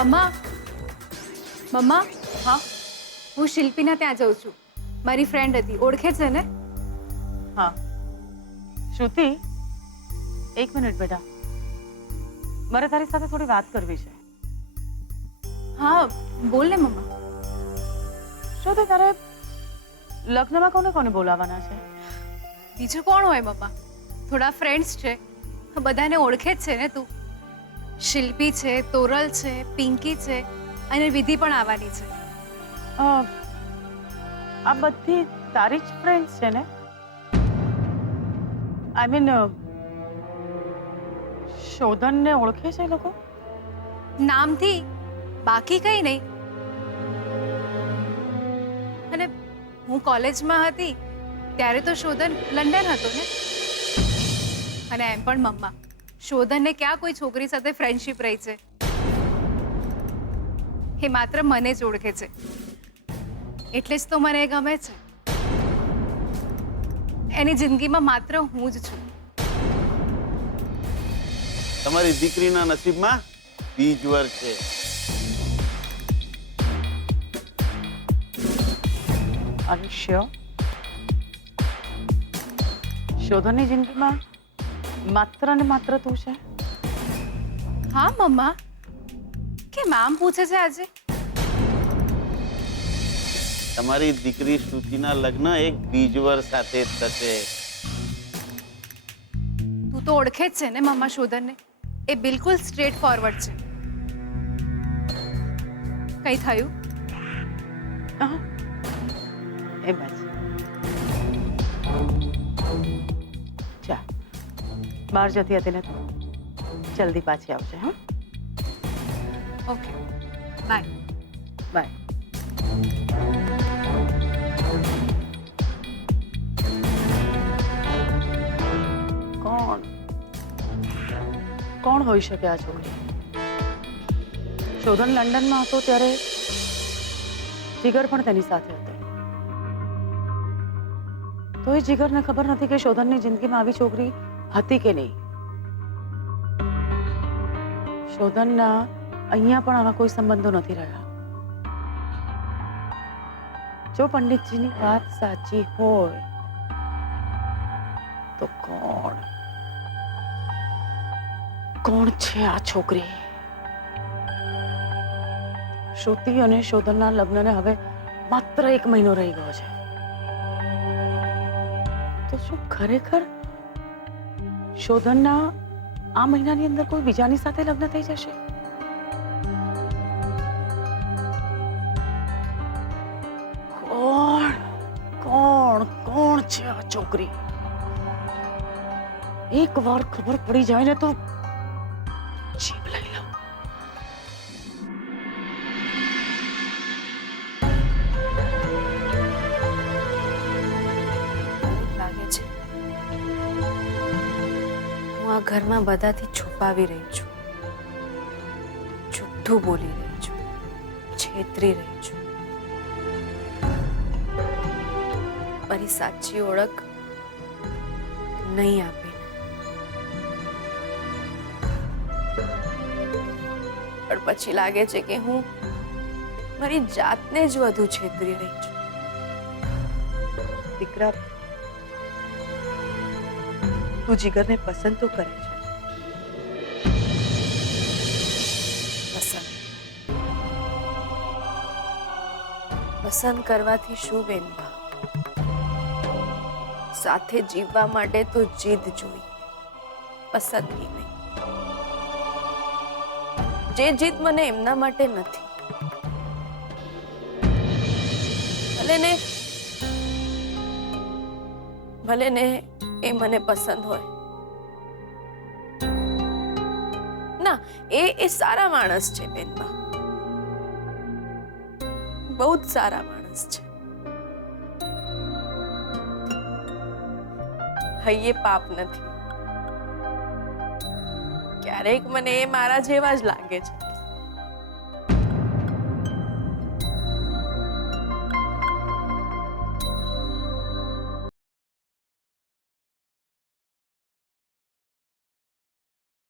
મમ્મા મમ્મા હા હું શિલ્પીના ત્યાં જઉં છું. મારી ફ્રેન્ડ હતી, ઓળખે છે ને? હા શ્રુતિ, એક મિનિટ બેટા, મારે તારી સાથે થોડી વાત કરવી છે. હા બોલ ને મમ્મા. શ્રુતિ, તારે લગ્નમાં કોને કોને બોલાવવાના છે? બીજું કોણ હોય મમ્મા? થોડા ફ્રેન્ડ્સ છે, બધાને ઓળખે જ છે ને તું. શિલ્પી છે, તોરલ છે, પિંકી છે અને વિધિ પણ આવવાની છે. આ બધી તારી જ ફ્રેન્ડ્સ છે ને? આઈ મીન શોધનને ઓળખે છે એ લોકો? નામથી, બાકી કઈ નહીં. અને હું કોલેજમાં હતી ત્યારે તો શોધન લંડન હતો ને. અને એમ પણ મમ્મા, શોધનને ક્યાં કોઈ છોકરી સાથે ફ્રેન્ડશિપ રહી છે? એ માત્ર મને જ ઓળખે છે, એટલે જ તો મને એ ગમે છે. એની જિંદગીમાં માત્ર હું જ છું. તમારી દીકરીના નસીબમાં બીજવર છે. અવશ્ય શોધનની જિંદગીમાં માત્ર ને માત્ર તું છે? હા મમ્મા, કેમ આમ પૂછે છે આજે? તમારી દીકરી શ્રુતિના લગ્ન એક બીજવર સાથે થશે. તું તો ઓળખે જ છે ને મમ્મા શોધનને. એ બિલકુલ સ્ટ્રેટ ફોરવર્ડ છે. કઈ થયું? એમ જ. ચા, બહાર જતી હતી ને, જલ્દી પાછી આવજે. હા, ઓકે, બાય. બાય. કોણ કોણ હોઈ શકે આ છોકરી? શોધન લંડનમાં હતો ત્યારે જીગર પણ તેની સાથે હતો. તોય જીગરને ખબર નથી કે શોધનની જિંદગીમાં આવી છોકરી હતી કે નહીં. શોધનના અહીંયા પણ આવા કોઈ સંબંધો નથી રહ્યા. જો પંડિતજીની વાત સાચી હોય તો કોણ છે આ છોકરી? શ્રુતિ અને શોધનના લગ્નને હવે માત્ર 1 મહિનો રહી ગયો છે. તો શું ખરેખર શોધનના આ મહિનાની અંદર કોઈ બીજાની સાથે લગ્ન થઈ જશે? કોણ છે આ છોકરી? એક વાર ખબર પડી જાય ને તો જીવ લઈ લઉં. લાગે છે હું આ ઘરમાં બધાથી છુપાવી રહી છું, જુઠ્ઠું બોલી રહી છું, છેતરી રહી છું. મારી સાચી ઓળખ નહીં આપી, પણ પછી લાગે છે કે હું મારી જાતને જ વધુ છેતરી રહી છું. દીકરા, તું જીગરને પસંદ તો કરે છે. પસંદ કરવાથી શું બેનબા? સાથે જીવવા માટે તો જીદ જોઈ, પસંદગી નહીં. જે જીદ મને એમના માટે નથી. ભલે ને એ મને પસંદ હોય. ના, એ સારા માણસ છે બેનબા, બહુ જ સારા માણસ છે. હૈયે પાપ નથી. ક્યારેક મને એ મારા જેવા જ લાગે છે.